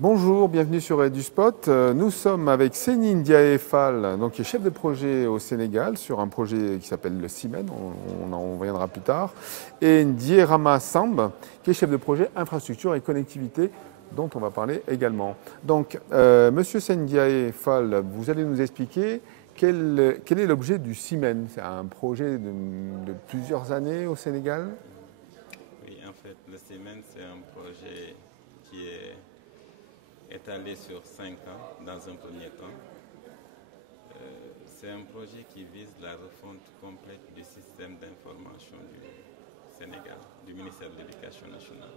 Bonjour, bienvenue sur EduSpot. Nous sommes avec Sénine Diaye Fall, donc, qui est chef de projet au Sénégal sur un projet qui s'appelle le CIMEN, on en reviendra plus tard, et Ndié Rama Samb, qui est chef de projet infrastructure et connectivité, dont on va parler également. Donc, Monsieur Sénine Diaye Fall, vous allez nous expliquer quel est l'objet du CIMEN. C'est un projet de plusieurs années au Sénégal. Oui, en fait, le CIMEN, c'est un projet qui est étalé sur 5 ans dans un premier temps. C'est un projet qui vise la refonte complète du système d'information du Sénégal, du ministère de l'Éducation nationale.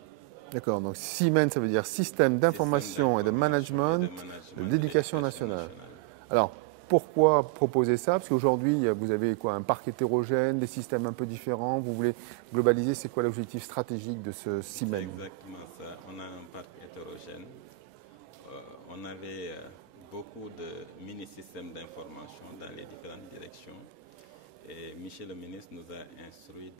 D'accord, donc CIMEN, ça veut dire Système d'information et de management de l'Éducation nationale. Alors, pourquoi proposer ça? Parce qu'aujourd'hui, vous avez quoi, un parc hétérogène, des systèmes un peu différents, vous voulez globaliser, c'est quoi l'objectif stratégique de ce CIMEN? C'est exactement ça. On a un parc hétérogène. On avait beaucoup de mini-systèmes d'information dans les différentes directions. Et Michel le ministre nous a instruit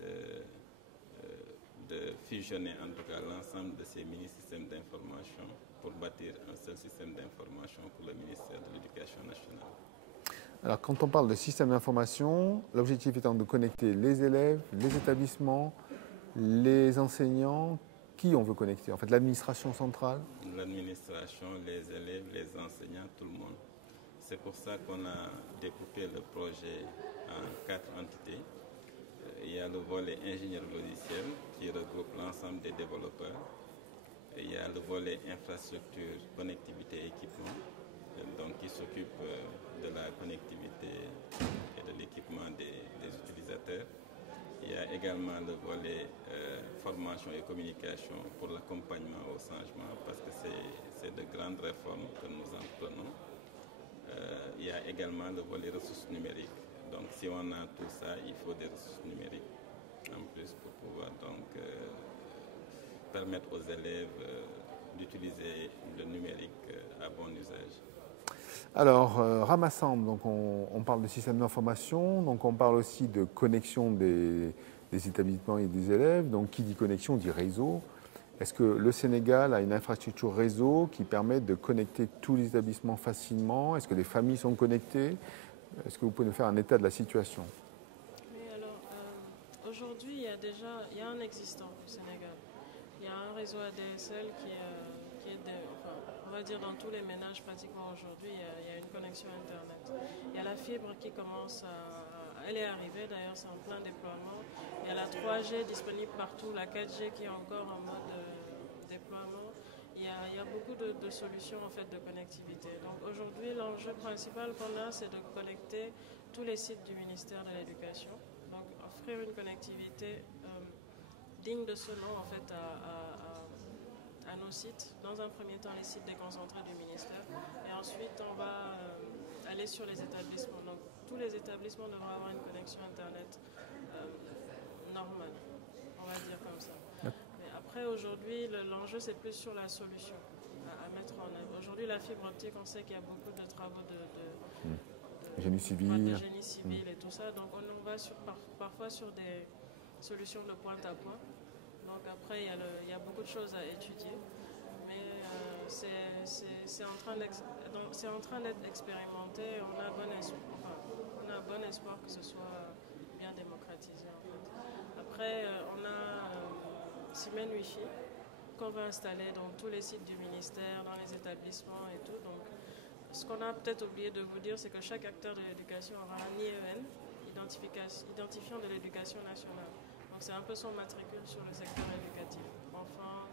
de fusionner en tout cas l'ensemble de ces mini-systèmes d'information pour bâtir un seul système d'information pour le ministère de l'Éducation nationale. Alors, quand on parle de système d'information, l'objectif étant de connecter les élèves, les établissements, les enseignants. Qui on veut connecter? En fait, l'administration centrale? L'administration, les élèves, les enseignants, tout le monde. C'est pour ça qu'on a découpé le projet en 4 entités. Il y a le volet ingénieur logiciel qui regroupe l'ensemble des développeurs. Il y a le volet infrastructure, connectivité et équipement, donc qui s'occupe de la connectivité et de l'équipement des utilisateurs. Il y a également le volet formation et communication pour l'accompagnement au changement parce que c'est de grandes réformes que nous entreprenons. Il y a également le volet ressources numériques. Donc si on a tout ça, il faut des ressources numériques en plus pour pouvoir donc permettre aux élèves d'utiliser le numérique à bon usage. Alors, Ramassam, donc on parle de système d'information, donc on parle aussi de connexion des établissements et des élèves. Donc, qui dit connexion dit réseau. Est-ce que le Sénégal a une infrastructure réseau qui permet de connecter tous les établissements facilement? Est-ce que les familles sont connectées? Est-ce que vous pouvez nous faire un état de la situation? Oui, alors aujourd'hui, il y a un existant au Sénégal. Il y a un réseau ADSL enfin, on va dire dans tous les ménages pratiquement aujourd'hui, il y a une connexion Internet. Il y a la fibre qui commence elle est arrivée d'ailleurs, c'est en plein déploiement. Il y a la 3G disponible partout, la 4G qui est encore en mode déploiement. Il y a beaucoup de solutions en fait de connectivité. Donc aujourd'hui, l'enjeu principal qu'on a, c'est de connecter tous les sites du ministère de l'Éducation. Donc offrir une connectivité digne de ce nom en fait à nos sites. Dans un premier temps, les sites déconcentrés du ministère. Et ensuite, on va aller sur les établissements. Donc tous les établissements devront avoir une connexion Internet normale, on va dire comme ça. Mais après, aujourd'hui, l'enjeu, c'est plus sur la solution à mettre en œuvre. Aujourd'hui, la fibre optique, on sait qu'il y a beaucoup de travaux de génie civil, et tout ça. Donc, on va parfois sur des solutions de pointe à point. Donc, après, il y a beaucoup de choses à étudier. Mais c'est en train d'être expérimenté. On a bon espoir que ce soit bien démocratisé. En fait. Après, on a CIMEN Wi-Fi qu'on va installer dans tous les sites du ministère, dans les établissements et tout. Donc, ce qu'on a peut-être oublié de vous dire, c'est que chaque acteur de l'éducation aura un IEN, identifiant de l'éducation nationale. Donc, c'est un peu son matricule sur le secteur éducatif. Enfants,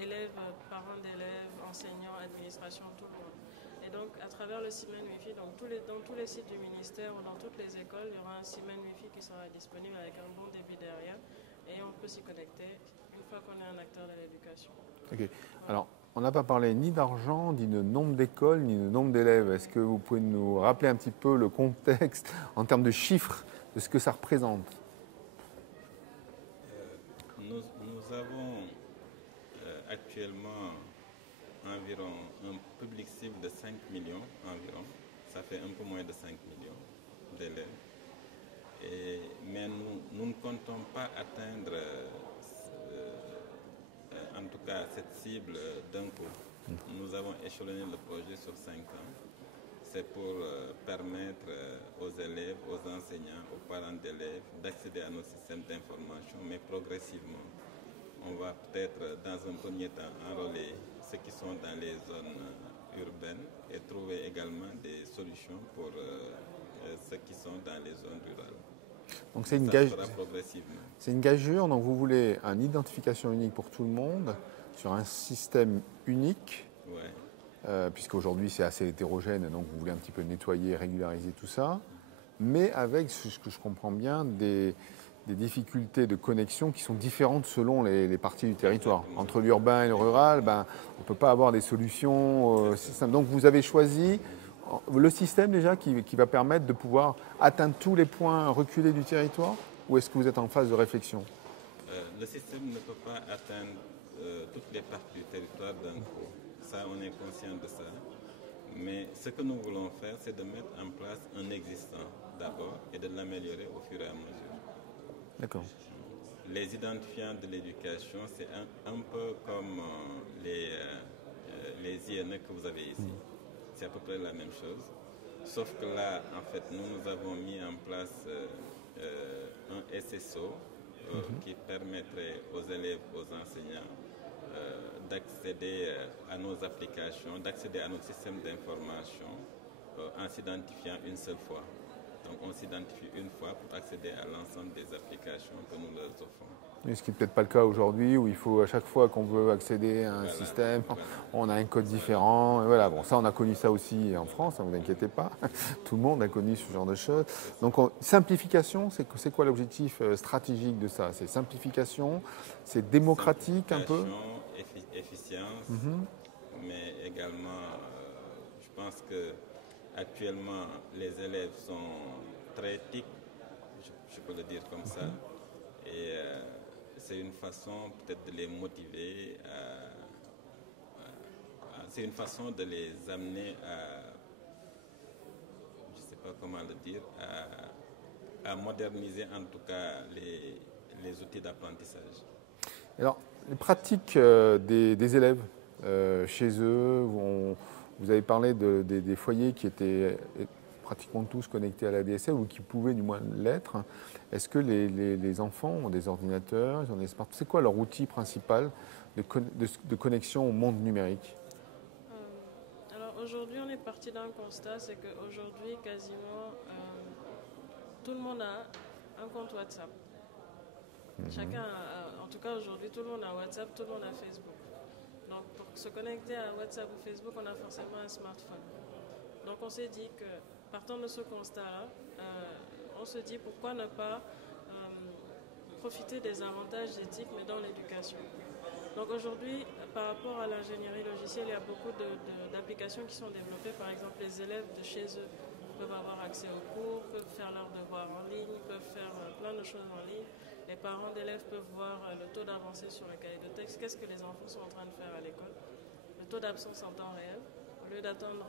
élèves, parents d'élèves, enseignants, administration, tout le monde. Et donc, à travers le CIMEN Wi-Fi, donc dans tous les sites du ministère ou dans toutes les écoles, il y aura un CIMEN Wi-Fi qui sera disponible avec un bon débit derrière. Et on peut s'y connecter une fois qu'on est un acteur de l'éducation. Ok. Voilà. Alors, on n'a pas parlé ni d'argent, ni de nombre d'écoles, ni de nombre d'élèves. Est-ce que vous pouvez nous rappeler un petit peu le contexte en termes de chiffres, de ce que ça représente? Nous avons actuellement environ un public cible de 5 millions environ. Ça fait un peu moins de 5 millions d'élèves. Mais nous ne comptons pas atteindre en tout cas cette cible d'un coup. Nous avons échelonné le projet sur 5 ans. C'est pour permettre aux élèves, aux enseignants, aux parents d'élèves d'accéder à nos systèmes d'information, mais progressivement. On va peut-être dans un premier temps enrôler ceux qui sont dans les zones urbaines et trouver également des solutions pour ceux qui sont dans les zones rurales. Donc Ça se fera progressivement. C'est une gageure, donc vous voulez une identification unique pour tout le monde sur un système unique. Ouais. Puisqu'aujourd'hui c'est assez hétérogène, donc vous voulez un petit peu nettoyer, régulariser tout ça, mais avec, ce que je comprends bien, des difficultés de connexion qui sont différentes selon les parties du territoire. Entre l'urbain et le rural, on ne peut pas avoir des solutions simples. Donc vous avez choisi le système déjà qui va permettre de pouvoir atteindre tous les points reculés du territoire, ou est-ce que vous êtes en phase de réflexion? Le système ne peut pas atteindre toutes les parties du territoire d'un coup. Ça, on est conscient de ça. Mais ce que nous voulons faire, c'est de mettre en place un existant d'abord et de l'améliorer au fur et à mesure. D'accord. Les identifiants de l'éducation, c'est un peu comme les INE que vous avez ici. C'est à peu près la même chose. Sauf que là, en fait, nous avons mis en place un SSO qui permettrait aux élèves, aux enseignants, d'accéder à nos applications, d'accéder à notre système d'information en s'identifiant une seule fois. Donc on s'identifie une fois pour accéder à l'ensemble des applications que nous leur offrons. Mais ce qui n'est peut-être pas le cas aujourd'hui, où il faut à chaque fois qu'on veut accéder à un système, on a un code différent. Et voilà, bon, ça on a connu ça aussi en France, ne vous inquiétez pas. Tout le monde a connu ce genre de choses. Donc simplification, c'est quoi l'objectif stratégique de ça? C'est simplification, c'est démocratique un peu? Efficience, mais également, je pense que actuellement les élèves sont très tics, je peux le dire comme ça, et c'est une façon peut-être de les motiver, c'est une façon de les amener à, je ne sais pas comment le dire, à moderniser en tout cas les outils d'apprentissage. Alors, les pratiques des élèves chez eux, vous avez parlé des foyers qui étaient pratiquement tous connectés à la DSL ou qui pouvaient du moins l'être. Est-ce que les enfants ont des ordinateurs, ils ont des smartphones? C'est quoi leur outil principal de connexion au monde numérique? Alors aujourd'hui, on est parti d'un constat, c'est qu'aujourd'hui, quasiment tout le monde a un compte WhatsApp. Chacun, en tout cas aujourd'hui, tout le monde a WhatsApp, tout le monde a Facebook. Donc pour se connecter à WhatsApp ou Facebook, on a forcément un smartphone. Donc on s'est dit que, partant de ce constat-là, on se dit pourquoi ne pas profiter des avantages éthiques, mais dans l'éducation. Donc aujourd'hui, par rapport à l'ingénierie logicielle, il y a beaucoup d'applications qui sont développées. Par exemple, les élèves de chez eux peuvent avoir accès aux cours, peuvent faire leurs devoirs en ligne, peuvent faire plein de choses en ligne. Les parents d'élèves peuvent voir le taux d'avancée sur le cahier de texte, qu'est-ce que les enfants sont en train de faire à l'école, le taux d'absence en temps réel, au lieu d'attendre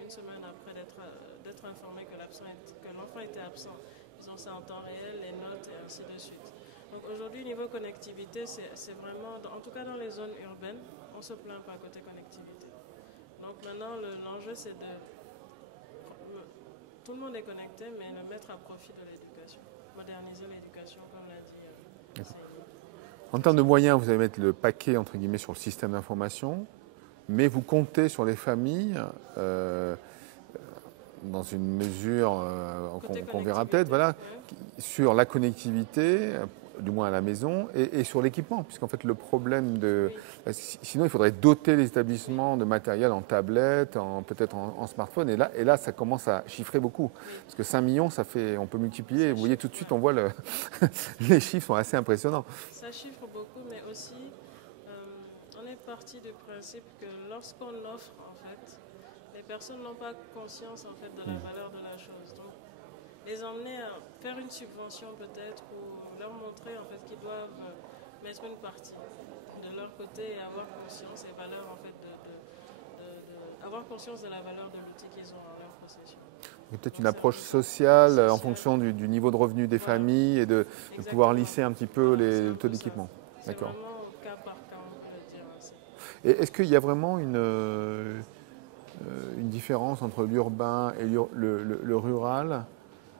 une semaine après d'être informé que l'enfant était absent. Ils ont ça en temps réel, les notes et ainsi de suite. Donc aujourd'hui, niveau connectivité, c'est vraiment, en tout cas dans les zones urbaines, on ne se plaint pas côté connectivité. Donc maintenant, l'enjeu c'est de... Tout le monde est connecté, mais le mettre à profit de l'éducation. Moderniser l'éducation, comme l'a dit. En termes de moyens, vous allez mettre le paquet entre guillemets sur le système d'information, mais vous comptez sur les familles dans une mesure qu'on verra peut-être, voilà, sur la connectivité, du moins à la maison, et sur l'équipement, puisqu'en fait le problème de... Oui. Sinon il faudrait doter les établissements de matériel en tablette, peut-être en smartphone, et là ça commence à chiffrer beaucoup, parce que 5 millions, ça fait, on peut multiplier, et vous voyez tout de suite, on voit les chiffres sont assez impressionnants. Ça chiffre beaucoup, mais aussi on est parti du principe que lorsqu'on offre, en fait, les personnes n'ont pas conscience en fait, de la valeur de la chose. Donc, les emmener à faire une subvention peut-être ou leur montrer en fait, qu'ils doivent mettre une partie de leur côté et avoir conscience et valeur en fait, avoir conscience de la valeur de l'outil qu'ils ont en leur possession. Peut-être une approche sociale en fonction du niveau de revenu des familles et de pouvoir lisser un petit peu le taux d'équipement. C'est vraiment au cas par cas, on peut le dire ainsi. Et est-ce qu'il y a vraiment une différence entre l'urbain et le rural?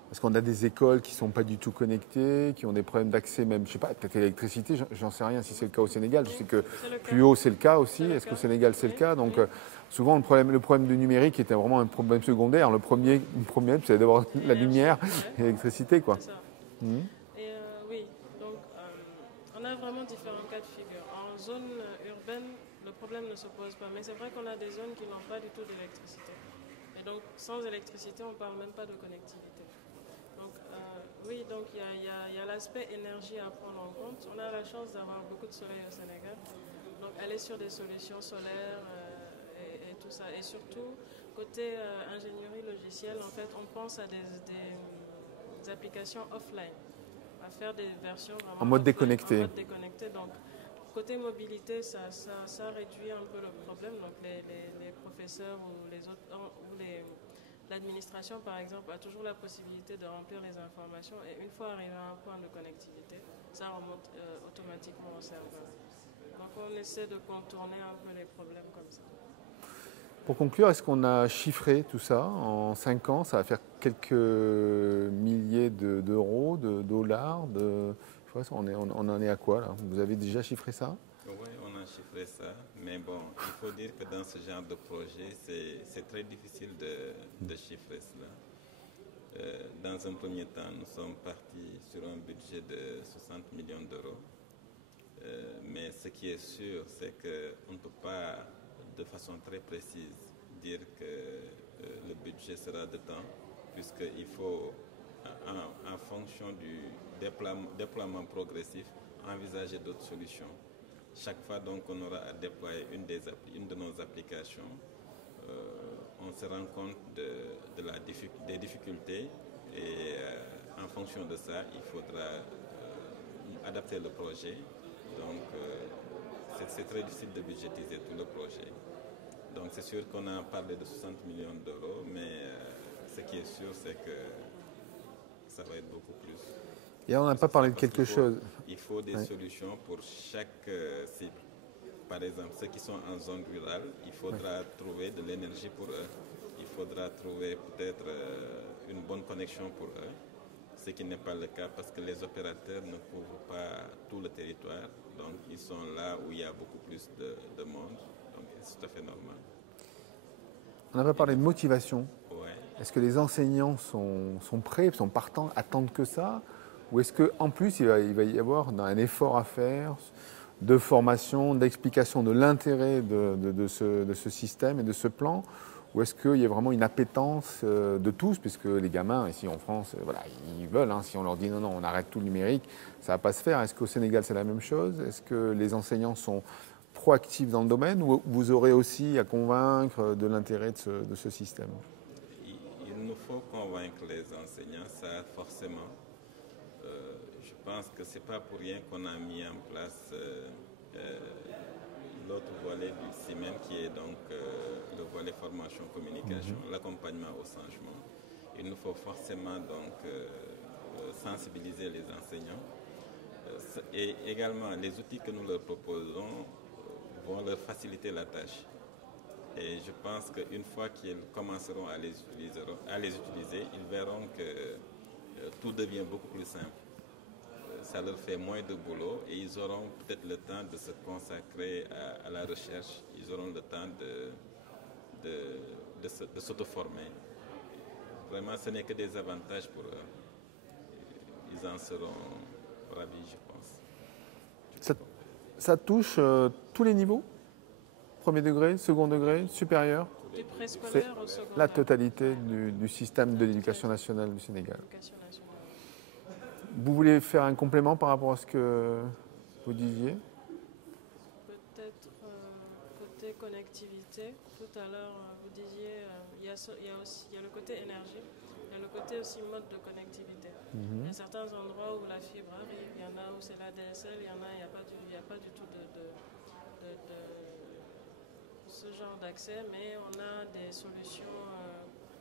Parce qu'on a des écoles qui ne sont pas du tout connectées, qui ont des problèmes d'accès même, je ne sais pas, peut-être l'électricité, j'en sais rien si c'est le cas au Sénégal. Je sais que plus haut c'est le cas aussi. Est-ce qu'au Sénégal c'est le cas? Donc souvent le problème du numérique était vraiment un problème secondaire. Le premier c'est d'avoir la lumière et l'électricité, quoi. C'est ça. Et oui, donc on a vraiment différents cas de figure. En zone urbaine, le problème ne se pose pas, mais c'est vrai qu'on a des zones qui n'ont pas du tout d'électricité. Et donc sans électricité, on ne parle même pas de connectivité. Donc oui, donc il y a l'aspect énergie à prendre en compte. On a la chance d'avoir beaucoup de soleil au Sénégal. Donc aller sur des solutions solaires et tout ça. Et surtout, côté ingénierie logicielle, en fait, on pense à des applications offline, à faire des versions vraiment En mode offline, déconnecté. En mode déconnecté. Donc, côté mobilité, ça réduit un peu le problème. Donc, les professeurs ou les autres, l'administration, par exemple, a toujours la possibilité de remplir les informations et une fois arrivé à un point de connectivité, ça remonte automatiquement au serveur. Donc, on essaie de contourner un peu les problèmes comme ça. Pour conclure, est-ce qu'on a chiffré tout ça en 5 ans? Ça va faire quelques milliers d'euros, de dollars. On en est à quoi là? Vous avez déjà chiffré ça? Oui, on a chiffré ça, mais bon, il faut dire que dans ce genre de projet, c'est très difficile de chiffrer cela. Dans un premier temps, nous sommes partis sur un budget de 60 millions d'euros. Mais ce qui est sûr, c'est qu'on ne peut pas de façon très précise dire que le budget sera de temps, puisqu'il faut, en fonction du déploiement progressif, envisager d'autres solutions. Chaque fois donc on aura à déployer une de nos applications, on se rend compte des difficultés et en fonction de ça, il faudra adapter le projet. Donc c'est très difficile de budgétiser tout le projet. Donc c'est sûr qu'on a parlé de 60 millions d'euros, mais ce qui est sûr, c'est que ça va être beaucoup plus. Et on n'a pas parlé de quelque chose. Il faut des solutions pour chaque cible. Par exemple, ceux qui sont en zone rurale, il faudra trouver de l'énergie pour eux. Il faudra trouver peut-être une bonne connexion pour eux, ce qui n'est pas le cas parce que les opérateurs ne couvrent pas tout le territoire. Donc ils sont là où il y a beaucoup plus de monde. Donc c'est tout à fait normal. On n'a pas parlé de motivation. Ouais. Est-ce que les enseignants sont prêts, sont partants, attendent que ça? Ou est-ce qu'en plus, il va y avoir un effort à faire de formation, d'explication de l'intérêt de ce système et de ce plan? Ou est-ce qu'il y a vraiment une appétence de tous? Puisque les gamins, ici en France, voilà, ils veulent. Si on leur dit non, on arrête tout le numérique, ça ne va pas se faire. Est-ce qu'au Sénégal, c'est la même chose? Est-ce que les enseignants sont proactifs dans le domaine? Ou vous aurez aussi à convaincre de l'intérêt de ce système? Il nous faut convaincre les enseignants, ça forcément. Je pense que ce n'est pas pour rien qu'on a mis en place l'autre volet du CIMEN qui est donc le volet formation communication, l'accompagnement au changement. Il nous faut forcément donc sensibiliser les enseignants et également les outils que nous leur proposons vont leur faciliter la tâche. Et je pense qu'une fois qu'ils commenceront à les utiliser, ils verront que tout devient beaucoup plus simple. Ça leur fait moins de boulot et ils auront peut-être le temps de se consacrer à la recherche. Ils auront le temps de s'auto-former. Vraiment, ce n'est que des avantages pour eux. Ils en seront ravis, je pense. Ça touche tous les niveaux? Premier degré, second degré, supérieur? Du préscolaire au secondaire. La totalité du système de l'éducation nationale du Sénégal. Vous voulez faire un complément par rapport à ce que vous disiez? Peut-être côté connectivité. Tout à l'heure, vous disiez il y a le côté énergie, il y a le côté aussi mode de connectivité. Il y a certains endroits où la fibre arrive, il y en a où c'est la DSL, il y en a, il n'y a pas du tout de ce genre d'accès, mais on a des solutions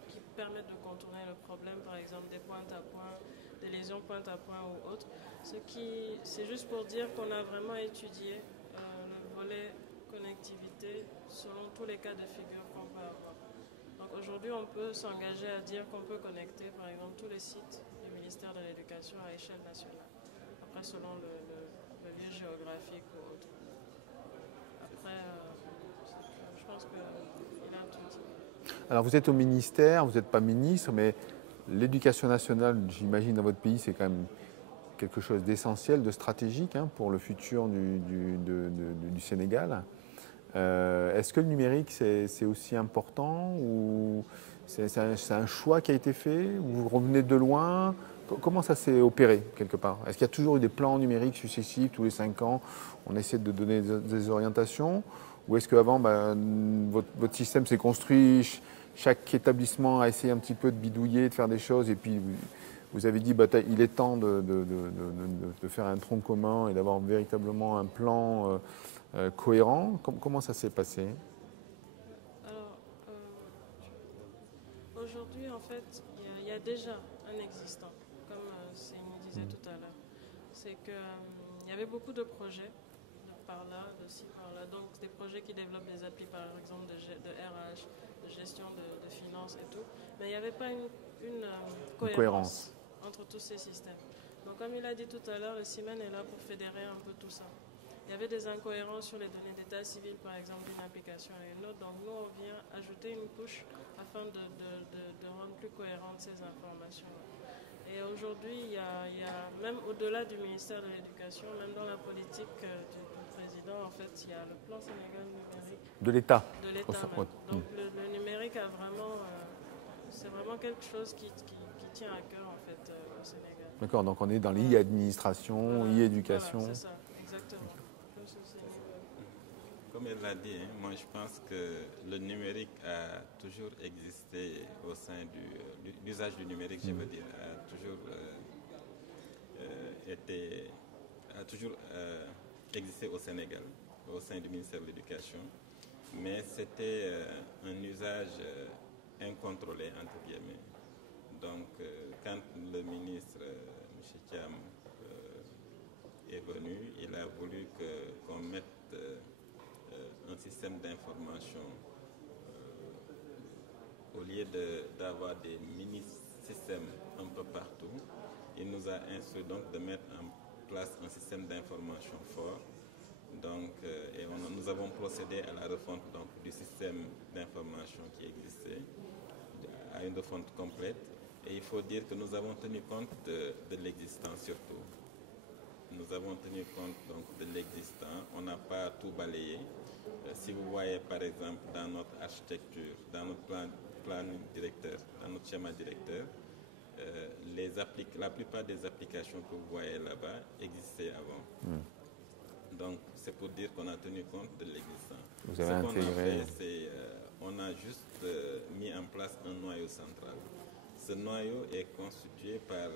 qui permettent de contourner le problème, par exemple des pointes à point, des liaisons pointe à point ou autres. C'est juste pour dire qu'on a vraiment étudié le volet connectivité selon tous les cas de figure qu'on peut avoir. Donc aujourd'hui, on peut s'engager à dire qu'on peut connecter, par exemple, tous les sites du ministère de l'Éducation à échelle nationale. Après, selon le lieu géographique ou autre. Après, je pense qu'il a tout dit. Alors vous êtes au ministère, vous n'êtes pas ministre, mais l'éducation nationale, j'imagine, dans votre pays, c'est quand même quelque chose d'essentiel, de stratégique pour le futur du Sénégal. Est-ce que le numérique, c'est aussi important ou c'est un choix qui a été fait? Vous revenez de loin? Comment ça s'est opéré quelque part? Est-ce qu'il y a toujours eu des plans numériques successifs tous les 5 ans? On essaie de donner des orientations? Ou est-ce qu'avant, votre système s'est construit, chaque établissement a essayé un petit peu de bidouiller, de faire des choses, et puis vous avez dit il est temps de faire un tronc commun et d'avoir véritablement un plan cohérent? Comment ça s'est passé? Alors, aujourd'hui, en fait, il y a déjà un existant, comme Céline disait tout à l'heure. C'est qu'il y avait beaucoup de projets par là, de ci, par là. Donc, des projets qui développent des applis, par exemple, de RH, de gestion de finances et tout. Mais il n'y avait pas une cohérence entre tous ces systèmes. Donc, comme il a dit tout à l'heure, le CIMEN est là pour fédérer un peu tout ça. Il y avait des incohérences sur les données d'état civil, par exemple, d'une application à une autre. Donc, nous, on vient ajouter une couche afin de rendre plus cohérentes ces informations. Et aujourd'hui, il y a même au-delà du ministère de l'Éducation, même dans la politique du président, en fait, il y a le plan Sénégal numérique. De l'État. De l'État. Donc, le numérique a vraiment, c'est vraiment quelque chose qui tient à cœur, en fait, au Sénégal. D'accord, donc on est dans l'e-administration, e-éducation. Voilà, c'est ça, exactement. Comme elle l'a dit, moi je pense que le numérique a toujours existé au sein l'usage du numérique, je veux dire, a toujours existé au Sénégal, au sein du ministère de l'Éducation, mais c'était un usage incontrôlé, entre guillemets. Donc, quand le ministre, M. Thiam, est venu, il a voulu qu'on mette un système d'information au lieu d'avoir des mini-systèmes un peu partout. Il nous a instruit donc de mettre en place un système d'information fort. Donc, nous avons procédé à la refonte donc, du système d'information qui existait, à une refonte complète. Et il faut dire que nous avons tenu compte de l'existant surtout. Nous avons tenu compte donc, de l'existant. On n'a pas tout balayé. Si vous voyez par exemple dans notre architecture, dans notre plan directeur, dans notre schéma directeur, la plupart des applications que vous voyez là-bas existaient avant. Donc c'est pour dire qu'on a tenu compte de l'existant. Vous avez intégré. Ce qu'on a fait, c'est on a juste mis en place un noyau central. Ce noyau est constitué par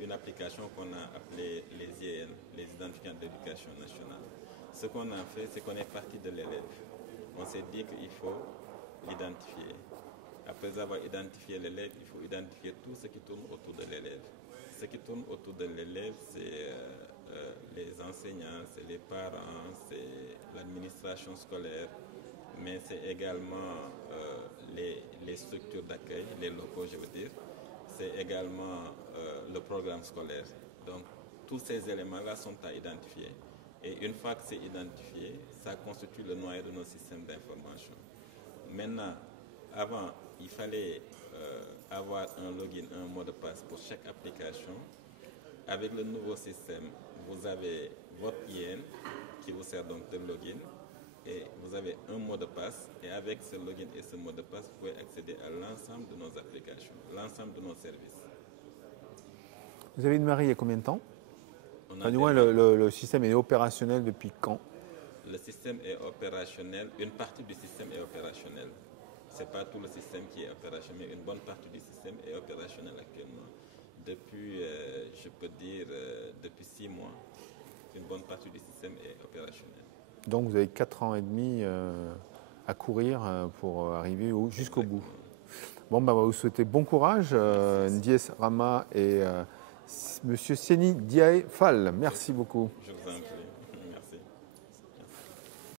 une application qu'on a appelée les IEN, les identifiants d'éducation nationale. Ce qu'on a fait, c'est qu'on est parti de l'élève. On s'est dit qu'il faut l'identifier. Après avoir identifié l'élève, il faut identifier tout ce qui tourne autour de l'élève. Ce qui tourne autour de l'élève, c'est les enseignants, c'est les parents, c'est l'administration scolaire, mais c'est également les structures d'accueil, les locaux, je veux dire. C'est également le programme scolaire. Donc, tous ces éléments-là sont à identifier. Et une fois que c'est identifié, ça constitue le noyau de nos systèmes d'information. Maintenant, avant, il fallait avoir un login, un mot de passe pour chaque application. Avec le nouveau système, vous avez votre IN qui vous sert donc de login et vous avez un mot de passe et avec ce login et ce mot de passe, vous pouvez accéder à l'ensemble de nos applications, l'ensemble de nos services. Vous avez démarré il y a combien de temps? Du moins, le système est opérationnel depuis quand? Le système est opérationnel, une partie du système est opérationnelle. Ce n'est pas tout le système qui est opérationnel, mais une bonne partie du système est opérationnelle actuellement. Depuis, je peux dire, depuis 6 mois, une bonne partie du système est opérationnelle. Donc vous avez 4 ans et demi à courir pour arriver jusqu'au bout. Bon, bah, vous souhaitez bon courage, Ndiaye Rama et Monsieur Seni Ndiaye Fall. Merci beaucoup. Je vous en prie.